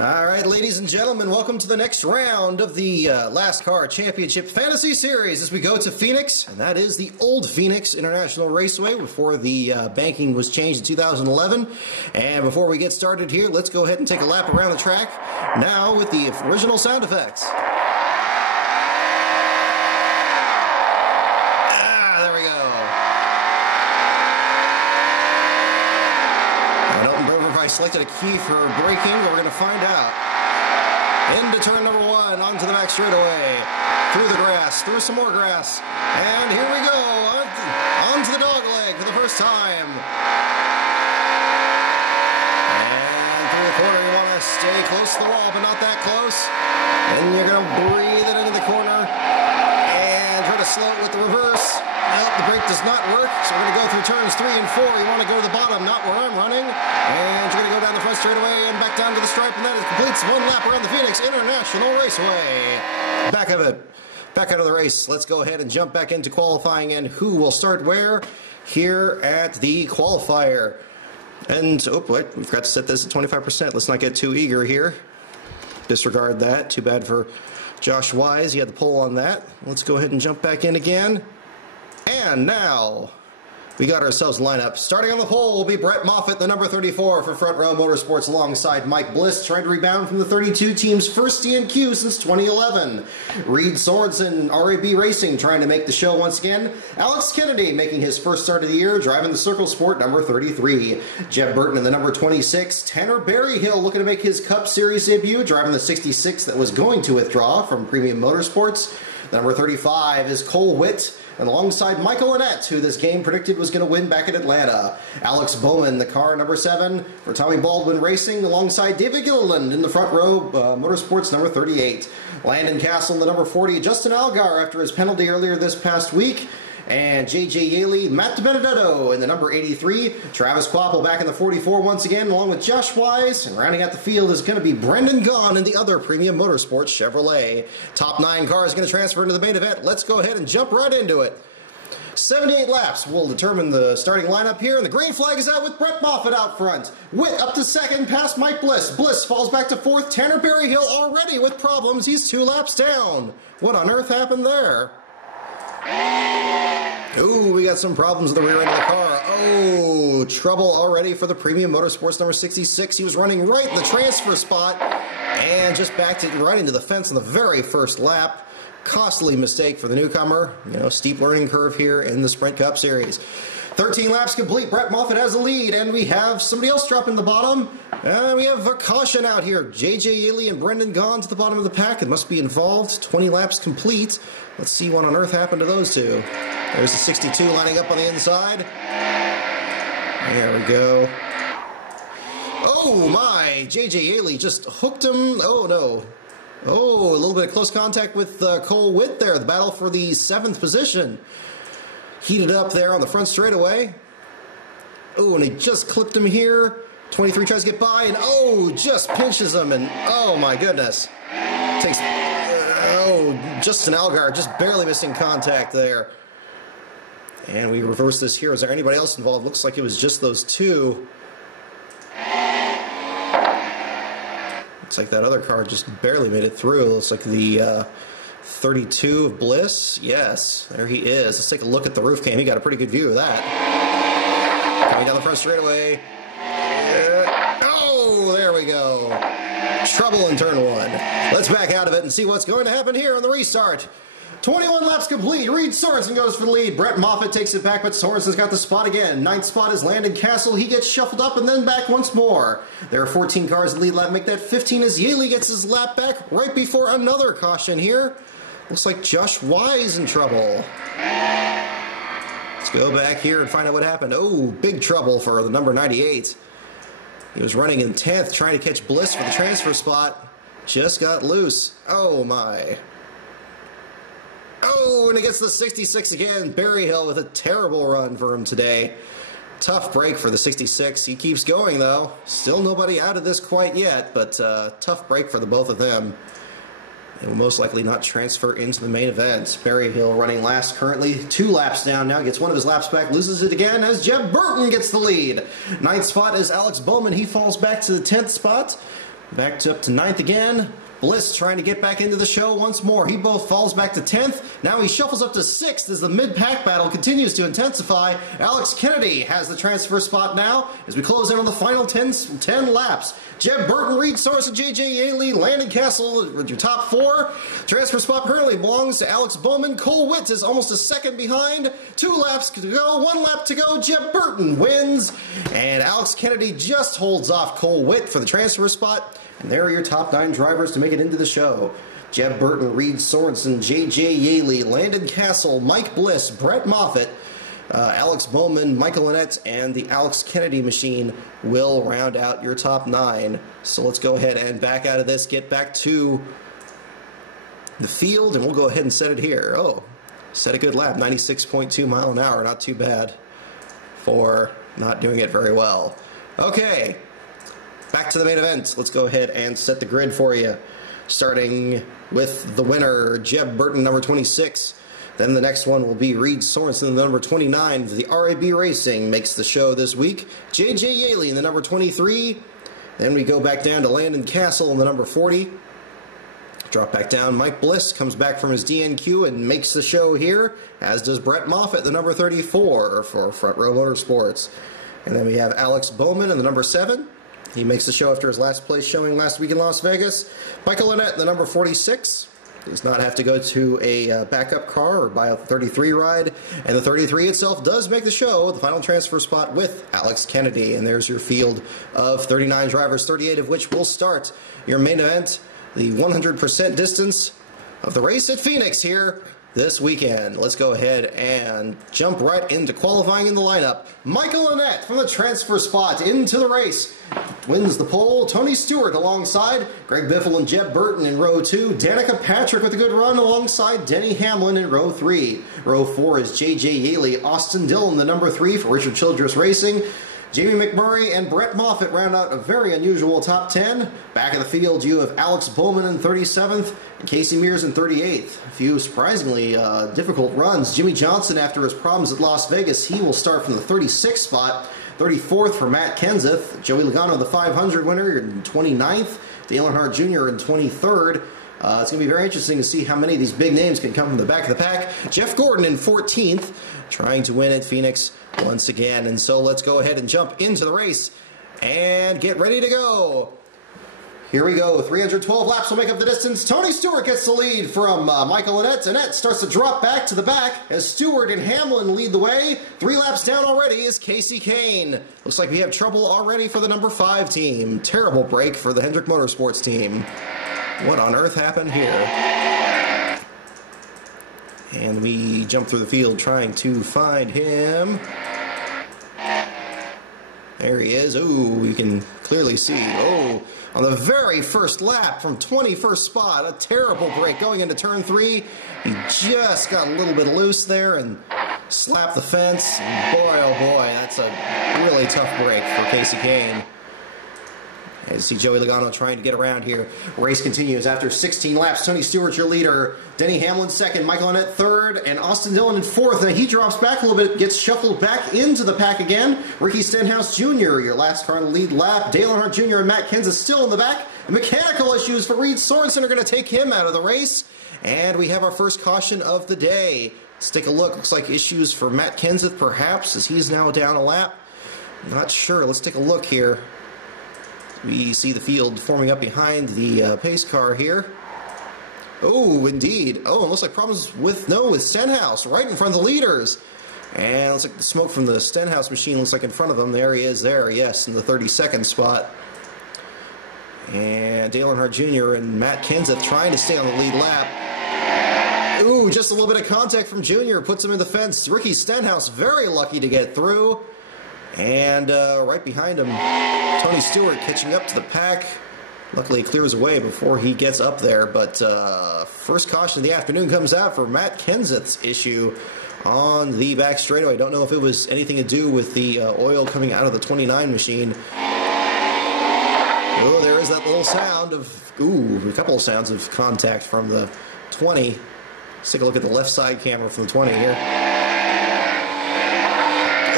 All right, ladies and gentlemen, welcome to the next round of the LASTCAR Championship Fantasy Series as we go to Phoenix, and that is the old Phoenix International Raceway before the banking was changed in 2011. And before we get started here, let's go ahead and take a lap around the track now with the original sound effects. There we go. I don't remember if I selected a key for braking, but we're going to find out. Into turn number 1, onto the back straightaway, through the grass, through some more grass, and here we go, onto the dog leg for the first time. And through the corner, you want to stay close to the wall, but not that close. And you're going to breathe it into the corner, and try to slow it with the reverse. Nope, the brake does not work, so we're going to go through turns 3 and 4. You want to go to the bottom, not where I'm running. And you're going to go down the front straightaway and back down to the stripe, and that completes one lap around the Phoenix International Raceway. Back of it. Back out of the race. Let's go ahead and jump back into qualifying, and who will start where? Here at the qualifier. And, oh, wait, we forgot to set this at 25%. Let's not get too eager here. Disregard that. Too bad for Josh Wise. He had the pole on that. Let's go ahead and jump back in again. And now, we got ourselves a lineup. Starting on the pole will be Brett Moffitt, the number 34 for Front Row Motorsports, alongside Mike Bliss, trying to rebound from the 32 team's first DNQ since 2011. Reed Sorensen, RAB Racing, trying to make the show once again. Alex Kennedy making his first start of the year, driving the Circle Sport number 33. Jeb Burton in the number 26. Tanner Berryhill looking to make his Cup Series debut, driving the 66 that was going to withdraw from Premium Motorsports. The number 35 is Cole Witt, and alongside Michael Annett, who this game predicted was going to win back at Atlanta. Alex Bowman, the car number 7 for Tommy Baldwin Racing, alongside David Gilliland in the Front Row Motorsports number 38. Landon Castle in the number 40, Justin Allgaier after his penalty earlier this past week. And J.J. Yaley, Matt DiBenedetto in the number 83. Travis Kvapil back in the 44 once again, along with Josh Wise. And rounding out the field is going to be Brendan Gaughan in the other Premium Motorsports Chevrolet. Top 9 cars going to transfer into the main event. Let's go ahead and jump right into it. 78 laps will determine the starting lineup here, and the green flag is out with Brett Moffitt out front. Witt up to second, past Mike Bliss. Bliss falls back to fourth. Tanner Berryhill already with problems. He's 2 laps down. What on earth happened there? Ooh, we got some problems in the rear end of the car. Oh, trouble already for the Premium Motorsports number 66. He was running right in the transfer spot and just backed it right into the fence on the very first lap. Costly mistake for the newcomer. You know, steep learning curve here in the Sprint Cup Series. 13 laps complete. Brett Moffitt has the lead, and we have somebody else dropping the bottom. We have a caution out here. J.J. Yaley and Brendan Gaughan to the bottom of the pack. It must be involved. 20 laps complete. Let's see what on earth happened to those two. There's the 62 lining up on the inside. There we go. Oh, my. J.J. Yaley just hooked him. Oh, no. Oh, a little bit of close contact with Cole Witt there. The battle for the 7th position. Heated up there on the front straightaway. Oh, and he just clipped him here. 23 tries to get by, and oh, just pinches him, and oh my goodness. Takes, Justin Allgaier just barely missing contact there. And we reverse this here. Is there anybody else involved? Looks like it was just those two. Looks like that other car just barely made it through. Looks like the 32 of Bliss. Yes, there he is. Let's take a look at the roof cam. He got a pretty good view of that. Coming down the front straightaway. Oh, there we go. Trouble in turn 1. Let's back out of it and see what's going to happen here on the restart. 21 laps complete. Reed Sorensen goes for the lead. Brett Moffitt takes it back, but Sorensen's got the spot again. 9th spot is Landon Castle. He gets shuffled up and then back once more. There are 14 cars in the lead lap. Make that 15 as Yaley gets his lap back right before another caution here. Looks like Josh Wise in trouble. Let's go back here and find out what happened. Oh, big trouble for the number 98. He was running in 10th, trying to catch Bliss for the transfer spot. Just got loose. Oh, my. Oh, and it gets the 66 again. Berryhill with a terrible run for him today. Tough break for the 66. He keeps going, though. Still nobody out of this quite yet, but tough break for the both of them. It will most likely not transfer into the main event. Berryhill running last currently, 2 laps down now, gets one of his laps back, loses it again as Jeb Burton gets the lead. 9th spot is Alex Bowman. He falls back to the 10th spot. Back up to 9th again. Bliss trying to get back into the show once more. He both falls back to 10th. Now he shuffles up to 6th as the mid-pack battle continues to intensify. Alex Kennedy has the transfer spot now as we close in on the final 10 laps. Jeb Burton, Reed Sorensen, J.J. Yaley, Landon Castle with your top 4. Transfer spot currently belongs to Alex Bowman. Cole Witt is almost a second behind. 2 laps to go, 1 lap to go. Jeb Burton wins. And Alex Kennedy just holds off Cole Witt for the transfer spot. And there are your top 9 drivers to make it into the show. Jeb Burton, Reed Sorensen, J.J. Yaley, Landon Castle, Mike Bliss, Brett Moffitt, Alex Bowman, Michael Annett, and the Alex Kennedy machine will round out your top 9. So let's go ahead and back out of this, get back to the field, and we'll go ahead and set it here. Oh, set a good lap, 96.2 mile an hour, not too bad for not doing it very well. Okay. Back to the main event. Let's go ahead and set the grid for you. Starting with the winner, Jeb Burton, number 26. Then the next one will be Reed Sorensen, the number 29. The RAB Racing makes the show this week. J.J. Yaley in the number 23. Then we go back down to Landon Castle in the number 40. Drop back down. Mike Bliss comes back from his DNQ and makes the show here, as does Brett Moffitt, the number 34 for Front Row Motorsports. And then we have Alex Bowman in the number 7. He makes the show after his last place showing last week in Las Vegas. Michael Annett, the number 46, does not have to go to a backup car or buy a 33 ride. And the 33 itself does make the show, the final transfer spot with Alex Kennedy. And there's your field of 39 drivers, 38 of which will start your main event, the 100% distance of the race at Phoenix here this weekend. Let's go ahead and jump right into qualifying in the lineup. Michael Annett from the transfer spot into the race. Wins the pole. Tony Stewart alongside Greg Biffle and Jeb Burton in row 2. Danica Patrick with a good run alongside Denny Hamlin in row 3. Row 4 is J.J. Yaley. Austin Dillon, the number 3 for Richard Childress Racing. Jamie McMurray and Brett Moffitt round out a very unusual top 10. Back of the field, you have Alex Bowman in 37th and Casey Mears in 38th. A few surprisingly difficult runs. Jimmie Johnson, after his problems at Las Vegas, he will start from the 36th spot. 34th for Matt Kenseth. Joey Logano, the 500 winner, in 29th. Dale Earnhardt Jr. in 23rd. It's going to be very interesting to see how many of these big names can come from the back of the pack. Jeff Gordon in 14th, trying to win at Phoenix once again. And so let's go ahead and jump into the race and get ready to go. Here we go. 312 laps will make up the distance. Tony Stewart gets the lead from Michael Annett. Annett starts to drop back to the back as Stewart and Hamlin lead the way. 3 laps down already is Casey Kane. Looks like we have trouble already for the number 5 team. Terrible break for the Hendrick Motorsports team. What on earth happened here? And we jump through the field trying to find him. There he is. Oh, you can clearly see. Oh, on the very first lap from 21st spot, a terrible break going into turn 3. He just got a little bit loose there and slapped the fence. And boy, oh boy, that's a really tough break for Casey Kane. You see Joey Logano trying to get around here. Race continues after 16 laps. Tony Stewart, your leader. Denny Hamlin second. Michael Annett third. And Austin Dillon in 4th. Now he drops back a little bit, gets shuffled back into the pack again. Ricky Stenhouse Jr., your last car in the lead lap. Dale Earnhardt Jr. and Matt Kenseth still in the back. Mechanical issues for Reed Sorensen are going to take him out of the race. And we have our first caution of the day. Let's take a look. Looks like issues for Matt Kenseth, perhaps, as he's now down a lap. Not sure. Let's take a look here. We see the field forming up behind the pace car here. Oh, indeed. Oh, it looks like problems with Stenhouse right in front of the leaders. And it looks like the smoke from the Stenhouse machine looks like in front of him. There he is there, yes, in the 32nd spot. And Dale Earnhardt Jr. and Matt Kenseth trying to stay on the lead lap. Ooh, just a little bit of contact from Jr. puts him in the fence. Ricky Stenhouse very lucky to get through. And right behind him, Tony Stewart catching up to the pack. Luckily, he clears away before he gets up there. But first caution of the afternoon comes out for Matt Kenseth's issue on the back straightaway. Don't know if it was anything to do with the oil coming out of the 29 machine. Oh, there is that little sound of, a couple of sounds of contact from the 20. Let's take a look at the left side camera from the 20 here.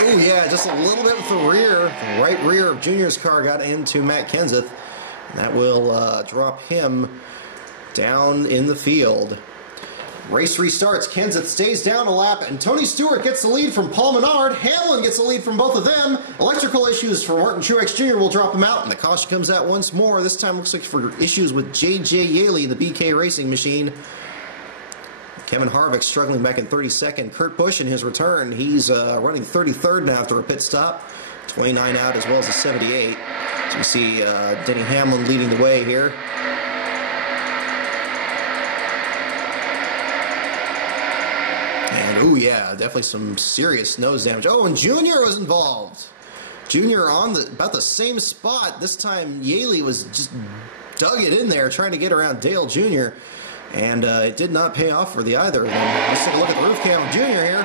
Oh, yeah, just a little bit with the rear. The right rear of Junior's car got into Matt Kenseth. That will drop him down in the field. Race restarts. Kenseth stays down a lap, and Tony Stewart gets the lead from Paul Menard. Hamlin gets the lead from both of them. Electrical issues for Martin Truex Jr. will drop him out, and the caution comes out once more. This time looks like for issues with J.J. Yaley, the BK Racing machine. Kevin Harvick struggling back in 32nd. Kurt Busch in his return. He's running 33rd now after a pit stop. 29 out as well as a 78. So you see Denny Hamlin leading the way here. And, oh yeah, definitely some serious nose damage. Oh, and Junior was involved. Junior on about the same spot. This time Yaley was just dug it in there trying to get around Dale Jr. And it did not pay off for the either of them. Let's take a look at the roof cam of Junior here.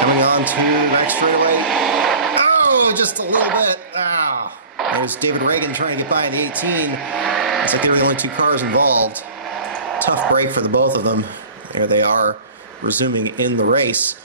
Coming on to back straightaway. Oh, just a little bit. Ah. There's David Reagan trying to get by in the 18. Looks like they were the only two cars involved. Tough break for the both of them. There they are, resuming in the race.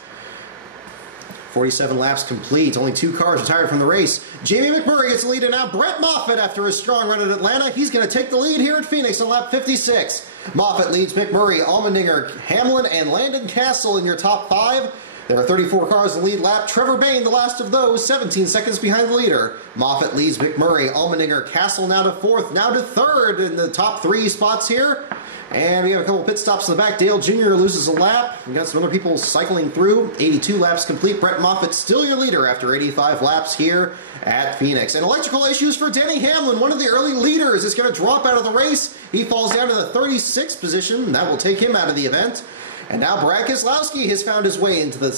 47 laps complete. Only two cars retired from the race. Jamie McMurray gets the lead, and now Brett Moffitt, after his strong run at Atlanta, he's going to take the lead here at Phoenix on lap 56. Moffitt leads McMurray, Allmendinger, Hamlin, and Landon Castle in your top five. There are 34 cars in the lead lap. Trevor Bayne, the last of those, 17 seconds behind the leader. Moffitt leads McMurray, Allmendinger, Castle now to fourth, now to third in the top three spots here. And we have a couple pit stops in the back. Dale Jr. loses a lap. We got some other people cycling through. 82 laps complete. Brett Moffitt still your leader after 85 laps here at Phoenix. And electrical issues for Denny Hamlin, one of the early leaders, is going to drop out of the race. He falls down to the 36th position, and that will take him out of the event. And now Brad Keselowski has found his way into the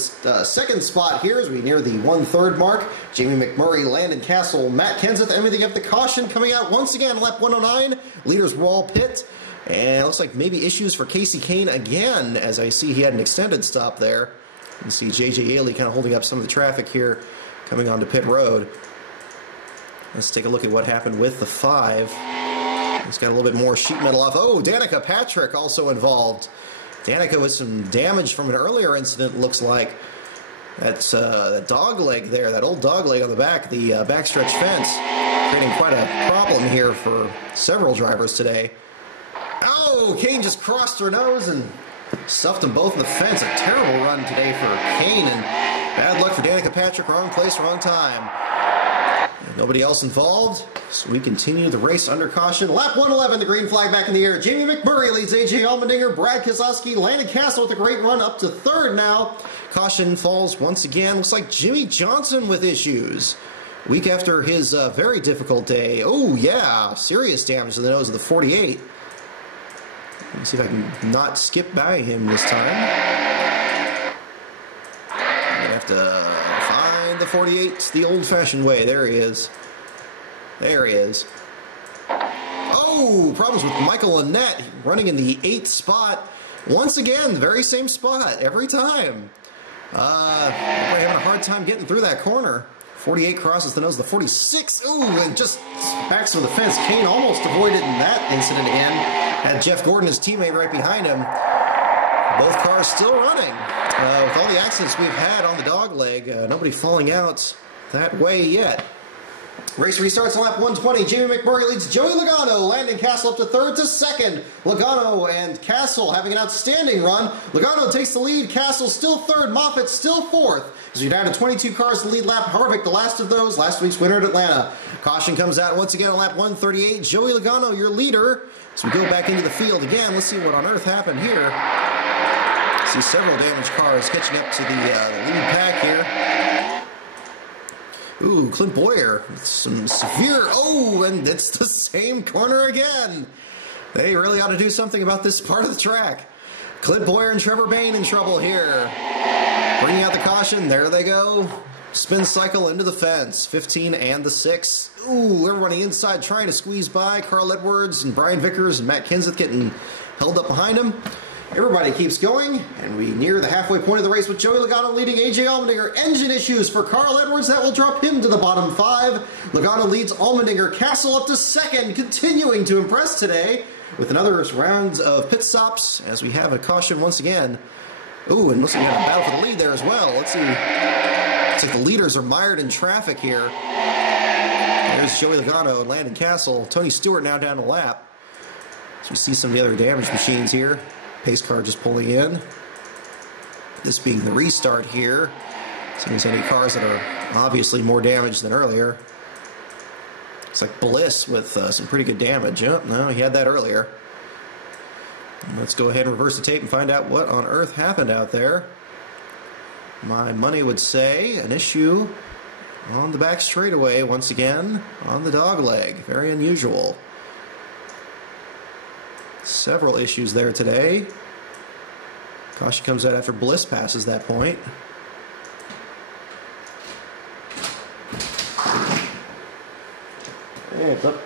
second spot here as we near the 1/3 mark. Jamie McMurray, Landon Castle, Matt Kenseth, everything up the caution coming out once again. Lap 109. Leaders were all pit. And it looks like maybe issues for Casey Kane again, as I see he had an extended stop there. You can see J.J. Yaley kind of holding up some of the traffic here coming onto pit road. Let's take a look at what happened with the 5. He's got a little bit more sheet metal off. Oh, Danica Patrick also involved. Danica with some damage from an earlier incident, looks like. That's that dog leg there, that old dog leg on the back, the backstretch fence, creating quite a problem here for several drivers today. Oh, Kane just crossed her nose and stuffed them both in the fence. A terrible run today for Kane, and bad luck for Danica Patrick. Wrong place, wrong time. Nobody else involved, so we continue the race under caution. Lap 111, the green flag back in the air. Jamie McMurray leads A.J. Allmendinger, Brad Keselowski, Landon Castle with a great run up to third now. Caution falls once again. Looks like Jimmy Johnson with issues. Week after his very difficult day. Oh, yeah, serious damage to the nose of the 48. Let me see if I can not skip by him this time. I'm going to have to find the 48 the old-fashioned way. There he is. There he is. Oh, problems with Michael Annett running in the 8th spot. Once again, the very same spot every time. We're having a hard time getting through that corner. 48 crosses the nose of the 46. Ooh, and just backs to the fence. Kane almost avoided in that incident again. Had Jeff Gordon, his teammate, right behind him. Both cars still running. With all the accidents we've had on the dog leg, nobody falling out that way yet. Race restarts on lap 120. Jamie McMurray leads Joey Logano. Landon Castle up to third to second. Logano and Castle having an outstanding run. Logano takes the lead. Castle still third. Moffitt still fourth. As you're down to 22 cars to lead lap. Harvick, the last of those. Last week's winner at Atlanta. Caution comes out once again on lap 138. Joey Logano, your leader. So we go back into the field again. Let's see what on earth happened here. See several damaged cars catching up to the lead pack here. Ooh, Clint Boyer with some severe... Oh, and it's the same corner again. They really ought to do something about this part of the track. Clint Boyer and Trevor Bayne in trouble here. Bringing out the caution. There they go. Spin cycle into the fence. 15 and the 6. Ooh, everybody inside trying to squeeze by. Carl Edwards and Brian Vickers and Matt Kenseth getting held up behind him. Everybody keeps going, and we near the halfway point of the race with Joey Logano leading A.J. Allmendinger. Engine issues for Carl Edwards. That will drop him to the bottom 5. Logano leads Allmendinger. Castle up to second, continuing to impress today with another round of pit stops as we have a caution once again. Ooh, and looks like we have a battle for the lead there as well. Let's see. Looks like the leaders are mired in traffic here. There's Joey Logano and Landon Castle. Tony Stewart now down the lap. So we see some of the other damaged machines here. Pace car just pulling in. This being the restart here. Seems any cars that are obviously more damaged than earlier. It's like Bliss with some pretty good damage. Oh, no, he had that earlier. Let's go ahead and reverse the tape and find out what on earth happened out there. My money would say an issue on the back straightaway once again on the dog leg. Very unusual. Several issues there today. Caution comes out after Bliss passes that point. Hey, it's up.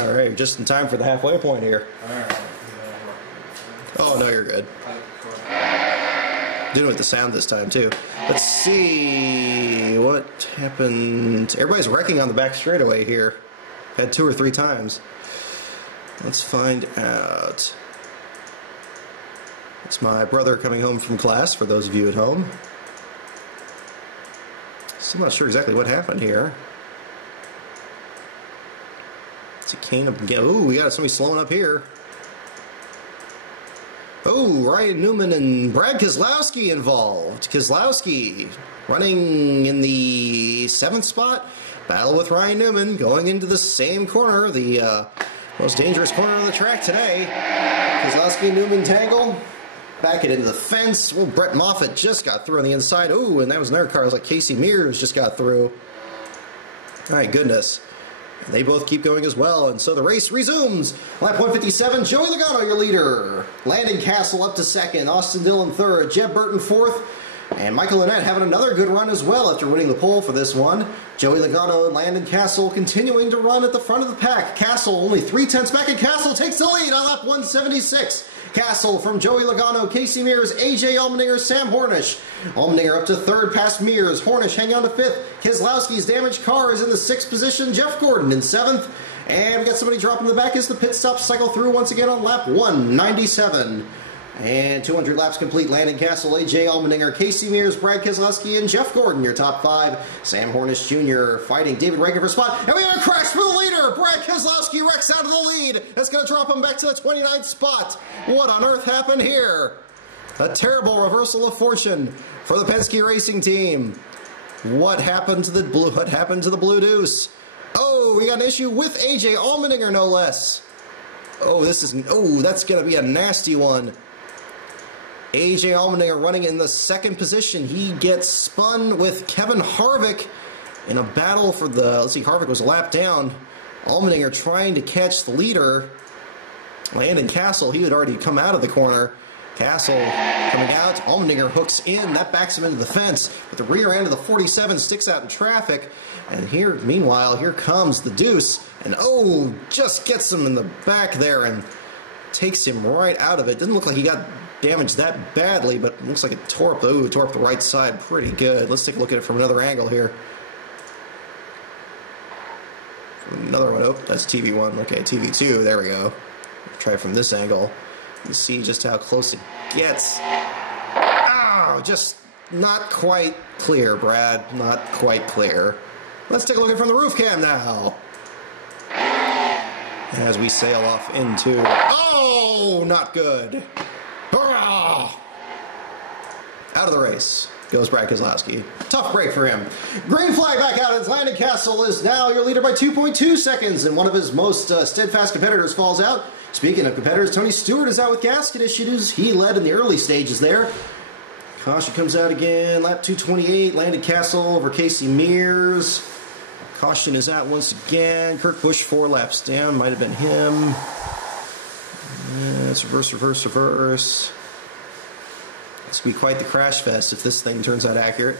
All right, just in time for the halfway point here. Oh, no, you're good. Doing it with the sound this time, too. Let's see what happened. Everybody's wrecking on the back straightaway here. Had 2 or 3 times. Let's find out. It's my brother coming home from class, for those of you at home. Still not sure exactly what happened here. It's a cane up again. Ooh, we got somebody slowing up here. Oh, Ryan Newman and Brad Keselowski involved. Keselowski running in the 7th spot. Battle with Ryan Newman going into the same corner, the most dangerous corner of the track today. Keselowski and Newman tangle. Back it into the fence. Well, Brett Moffitt just got through on the inside. Ooh, and that was another car. It was like Casey Mears just got through. My goodness. And they both keep going as well, and so the race resumes. Lap 157, Joey Logano, your leader. Landon Castle up to 2nd, Austin Dillon 3rd, Jeb Burton 4th, and Michael Annett having another good run as well after winning the pole for this one. Joey Logano and Landon Castle continuing to run at the front of the pack. Castle only 3/10 back, and Castle takes the lead on lap 176. Castle from Joey Logano, Casey Mears, AJ Allmendinger, Sam Hornish. Allmendinger up to 3rd past Mears. Hornish hanging on to 5th. Keselowski's damaged car is in the 6th position. Jeff Gordon in 7th. And we got somebody dropping the back as the pit stops cycle through once again on lap 197. And 200 laps complete. Landon Castle, AJ Allmendinger, Casey Mears, Brad Keselowski, and Jeff Gordon, your top 5. Sam Hornish Jr. fighting David Ragan for spot. And we have a crash for the leader. Brad Keselowski wrecks out of the lead. That's going to drop him back to the 29th spot. What on earth happened here? A terrible reversal of fortune for the Penske Racing Team. What happened to the Blue Deuce? Oh, we got an issue with AJ Allmendinger, no less. Oh, that's going to be a nasty one. AJ Allmendinger running in the 2nd position. He gets spun with Kevin Harvick in a battle for the... Let's see, Harvick was a lap down. Allmendinger trying to catch the leader. Landon Castle, he had already come out of the corner. Castle coming out. Allmendinger hooks in. That backs him into the fence. But the rear end of the 47 sticks out in traffic. And here, meanwhile, here comes the Deuce. And oh, just gets him in the back there and takes him right out of it. Doesn't look like he got damaged that badly, but it looks like it tore up the right side pretty good. Let's take a look at it from another angle here. Another one. Oh, that's TV1. Okay, TV2. There we go. Try it from this angle. You see just how close it gets. Oh, just not quite clear, Brad. Not quite clear. Let's take a look at it from the roof cam now. As we sail off into... Oh, not good. Hurrah! Out of the race goes Brad Keselowski. Tough break for him. Green flag back out as Landon Castle is now your leader by 2.2 seconds, and one of his most steadfast competitors falls out. Speaking of competitors, Tony Stewart is out with gasket issues. He led in the early stages there. Caution comes out again. Lap 228. Landon Castle over Casey Mears. Caution is out once again. Kurt Busch 4 laps down. Might have been him. It's reverse. This will be quite the crash fest if this thing turns out accurate.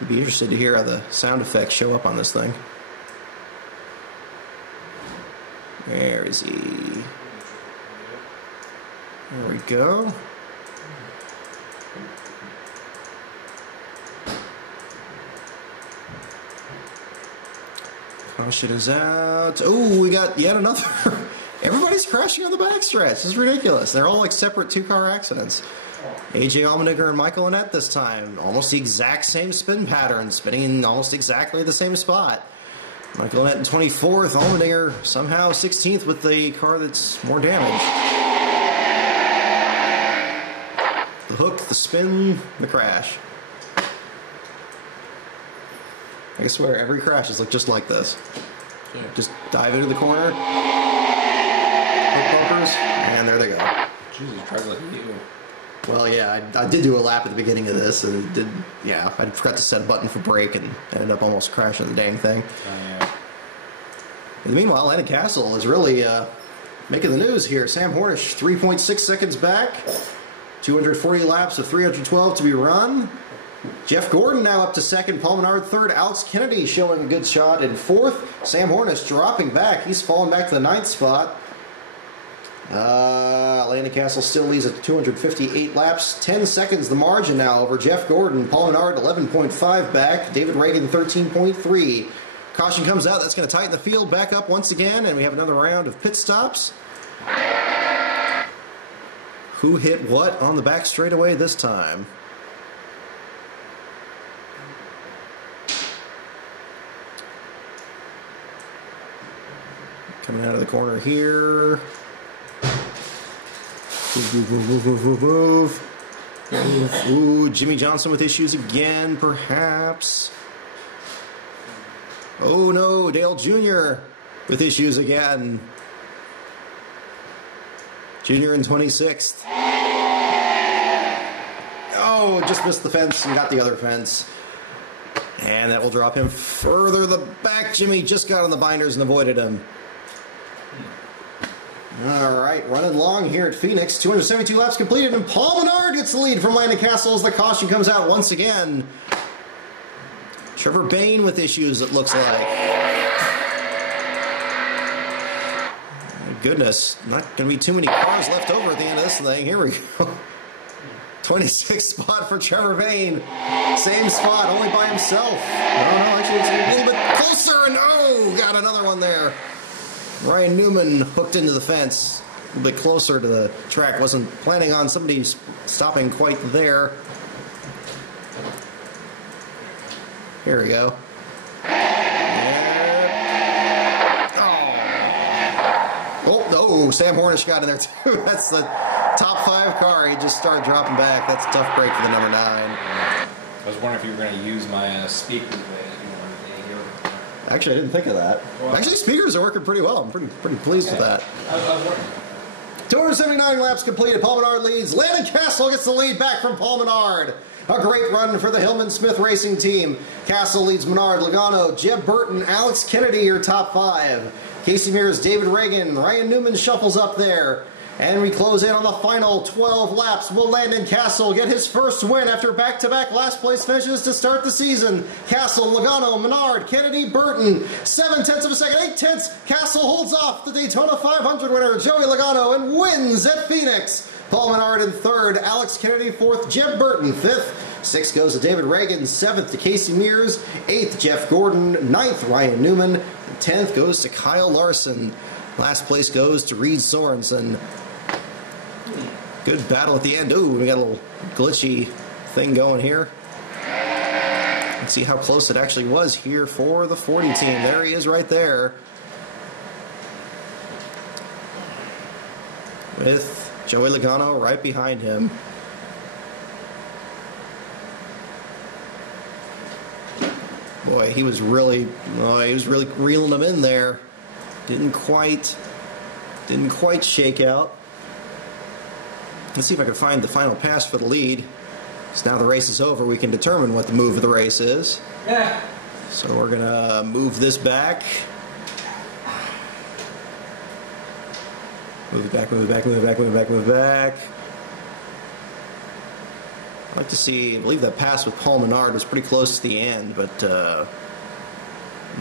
I'd be interested to hear how the sound effects show up on this thing. Where is he? There we go. Caution is out. Oh, we got yet another Everybody's crashing on the backstretch. This is ridiculous. They're all like separate two-car accidents. AJ Allmendinger and Michael Annett this time. Almost the exact same spin pattern, spinning in almost exactly the same spot. Michael Annett in 24th. Allmendinger somehow 16th with the car that's more damaged. The hook, the spin, the crash. I swear, every crash has looked just like this. Yeah. Just dive into the corner, hook bumpers, and there they go. Jesus, tried like you. Well, yeah, I did do a lap at the beginning of this, and I forgot to set a button for brake and ended up almost crashing the dang thing. Yeah. And meanwhile, Landon Castle is really making the news here. Sam Hornish, 3.6 seconds back, 240 laps of 312 to be run. Jeff Gordon now up to second, Paul Menard third, Alex Kennedy showing a good shot in fourth. Sam Hornish dropping back. He's fallen back to the ninth spot. Landon Castle still leads at 258 laps. 10 seconds the margin now over Jeff Gordon. Paul Menard 11.5 back. David Reagan 13.3. Caution comes out. That's going to tighten the field back up once again. And we have another round of pit stops. Who hit what on the back straightaway this time? Coming out of the corner here. Move. Ooh, Jimmie Johnson with issues again, perhaps. Oh no, Dale Jr. with issues again. Jr. in 26th. Oh, just missed the fence and got the other fence. And that will drop him further the back. Jimmie just got on the binders and avoided him. All right, running long here at Phoenix. 272 laps completed, and Paul Menard gets the lead from Landon Castle as the caution comes out once again. Trevor Bayne with issues, it looks like. My goodness, not going to be too many cars left over at the end of this thing. Here we go. 26th spot for Trevor Bayne. Same spot, only by himself. No, actually it's a little bit closer, and oh, got another one there. Ryan Newman hooked into the fence a little bit closer to the track. Wasn't planning on somebody stopping quite there. Here we go. Oh, Sam Hornish got in there too. That's the top 5 car. He just started dropping back. That's a tough break for the number 9. I was wondering if you were going to use my speakers. Actually, I didn't think of that. Well, actually, speakers are working pretty well. I'm pretty pleased with that. 279 laps completed. Paul Menard leads. Landon Castle gets the lead back from Paul Menard. A great run for the Hillman Smith Racing team. Castle leads Menard, Logano, Jeb Burton, Alex Kennedy, your top 5. Casey Mears, David Reagan, Ryan Newman shuffles up there. And we close in on the final 12 laps. Will Landon Castle get his first win after back-to-back last-place finishes to start the season? Castle, Logano, Menard, Kennedy, Burton. 7/10 of a second, 8/10. Castle holds off the Daytona 500 winner, Joey Logano, and wins at Phoenix. Paul Menard in 3rd, Alex Kennedy 4th, Jeb Burton 5th. 6th goes to David Reagan, 7th to Casey Mears, 8th Jeff Gordon, 9th Ryan Newman, and 10th goes to Kyle Larson. Last place goes to Reed Sorensen. Good battle at the end. Ooh, we got a little glitchy thing going here. Let's see how close it actually was here for the 40 team. There he is right there. With Joey Logano right behind him. Boy, he was really reeling them in there. Didn't quite shake out. Let's see if I can find the final pass for the lead. So now the race is over, we can determine what the move of the race is. Yeah. So we're gonna move this back. Move it back, move it back, move it back, move it back, move it back. I'd like to see, I believe that pass with Paul Menard was pretty close to the end, but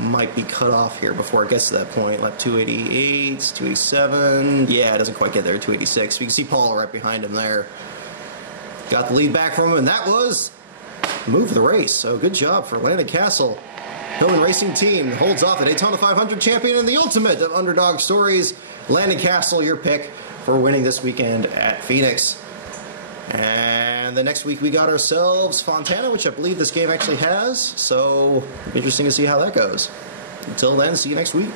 might be cut off here before it gets to that point. Lap 288, 287. Yeah, it doesn't quite get there, 286. We can see Paul right behind him there. Got the lead back from him, and that was the move of the race. So good job for Landon Castle. Hillman Racing Team holds off the Daytona 500 champion and the ultimate of underdog stories. Landon Castle, your pick for winning this weekend at Phoenix. And the next week we got ourselves Fontana, which I believe this game actually has. So, interesting to see how that goes. Until then, see you next week.